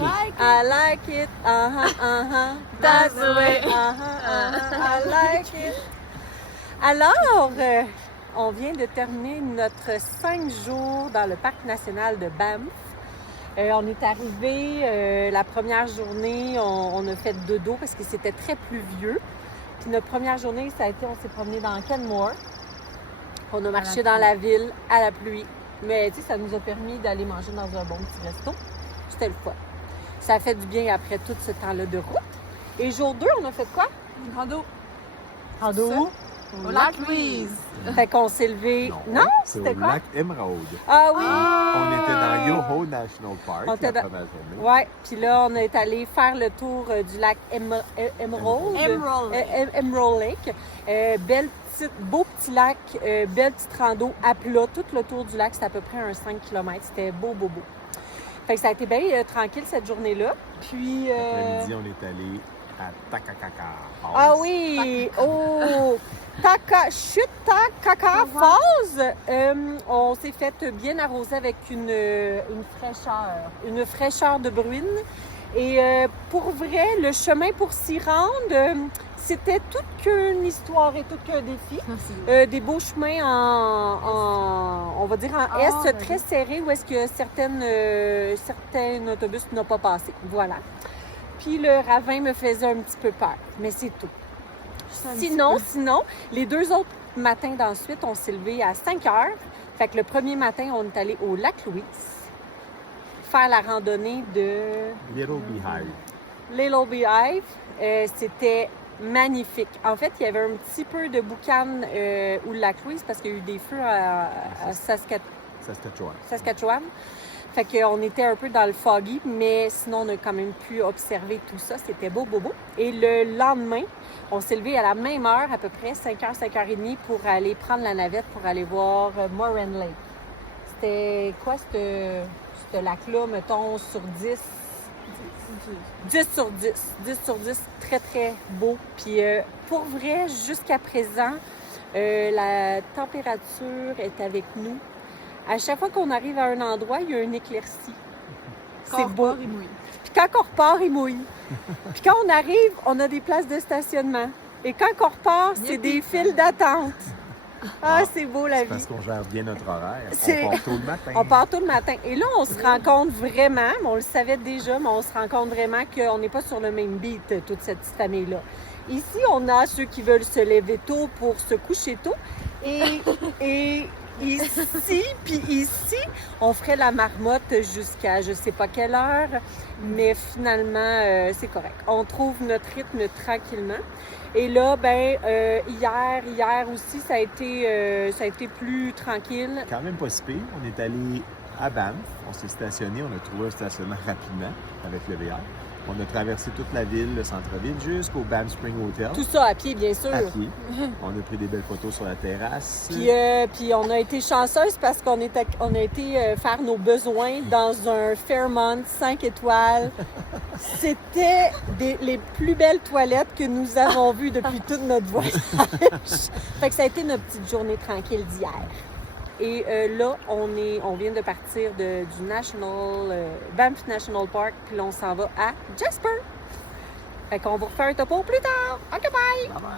I like it, that's the way, I like it. Alors, on vient de terminer notre 5 jours dans le parc national de Banff. On est arrivé, la première journée, on a fait dodo parce que c'était très pluvieux. Puis notre première journée, ça a été, on s'est promené dans Kenmore. On a marché dans la ville à la pluie. Mais tu sais, ça nous a permis d'aller manger dans un bon petit resto. C'était le fun. Ça a fait du bien après tout ce temps-là de route. Et jour 2, on a fait quoi? Une rando. Rando? Au lac Louise. Fait qu'on s'est levé. Non, c'était au quoi? lac Emerald. Ah oui! On était dans Yoho National Park la première journée. Oui, puis là, on est allé faire le tour du lac Emerald. Emerald Lake. Beau petit lac, belle petite rando à plat. Tout le tour du lac, c'est à peu près un 5 km. C'était beau. Fait que ça a été bien tranquille cette journée-là. Puis. L'après-midi, on est allé à Takakaka Falls. Ah oui! Oh! Takakaka Falls! On s'est fait bien arroser avec une fraîcheur de bruine. Et pour vrai, le chemin pour s'y rendre, c'était toute qu'une histoire et tout qu'un défi. Des beaux chemins on va dire en S, très serrés, où est-ce que certains autobus n'ont pas passé. Voilà. Puis le ravin me faisait un petit peu peur, mais c'est tout. Sinon, les 2 autres matins d'ensuite, on s'est levé à 5 heures. Fait que le premier matin, on est allé au lac Louise faire la randonnée de Little Beehive. Little Beehive. C'était magnifique. En fait, il y avait un petit peu de boucan au lac Louise parce qu'il y a eu des feux à Saskatchewan. Fait qu'on était un peu dans le foggy, mais sinon, on a quand même pu observer tout ça. C'était beau. Et le lendemain, on s'est levé à la même heure, à peu près 5h, 5h30, pour aller prendre la navette pour aller voir Moraine Lake. C'était quoi, ce lac-là, mettons, sur 10? 10 sur 10. 10 sur 10, très, très beau. Puis pour vrai, jusqu'à présent, la température est avec nous. À chaque fois qu'on arrive à un endroit, il y a une éclaircie. C'est beau. Puis quand on repart, il mouille. Puis quand on arrive, on a des places de stationnement. Et quand on repart, c'est des files d'attente. C'est beau la vie. Parce qu'on gère bien notre horaire. On part tôt le matin. On part tôt le matin. Et là, on se rend compte vraiment, on le savait déjà, mais on se rend compte vraiment qu'on n'est pas sur le même beat, toute cette petite famille-là. Ici, on a ceux qui veulent se lever tôt pour se coucher tôt. Et ici, on ferait la marmotte jusqu'à je sais pas quelle heure, mais finalement, c'est correct. On trouve notre rythme tranquillement. Et là, hier aussi, ça a été plus tranquille. Quand même pas si pire. On est allé à Banff. On s'est stationné. On a trouvé un stationnement rapidement avec le VR. On a traversé toute la ville, le centre-ville, jusqu'au Banff Spring Hotel. Tout ça à pied, bien sûr. À pied. On a pris des belles photos sur la terrasse. Puis on a été chanceuse parce qu'on a été faire nos besoins dans un Fairmont 5 étoiles. C'était les plus belles toilettes que nous avons vues depuis toute notre voyage. Fait que ça a été notre petite journée tranquille d'hier. Et là, on vient de partir du Banff National Park, puis là, on s'en va à Jasper. Fait qu'on vous refait un topo plus tard. OK, bye! Bye bye!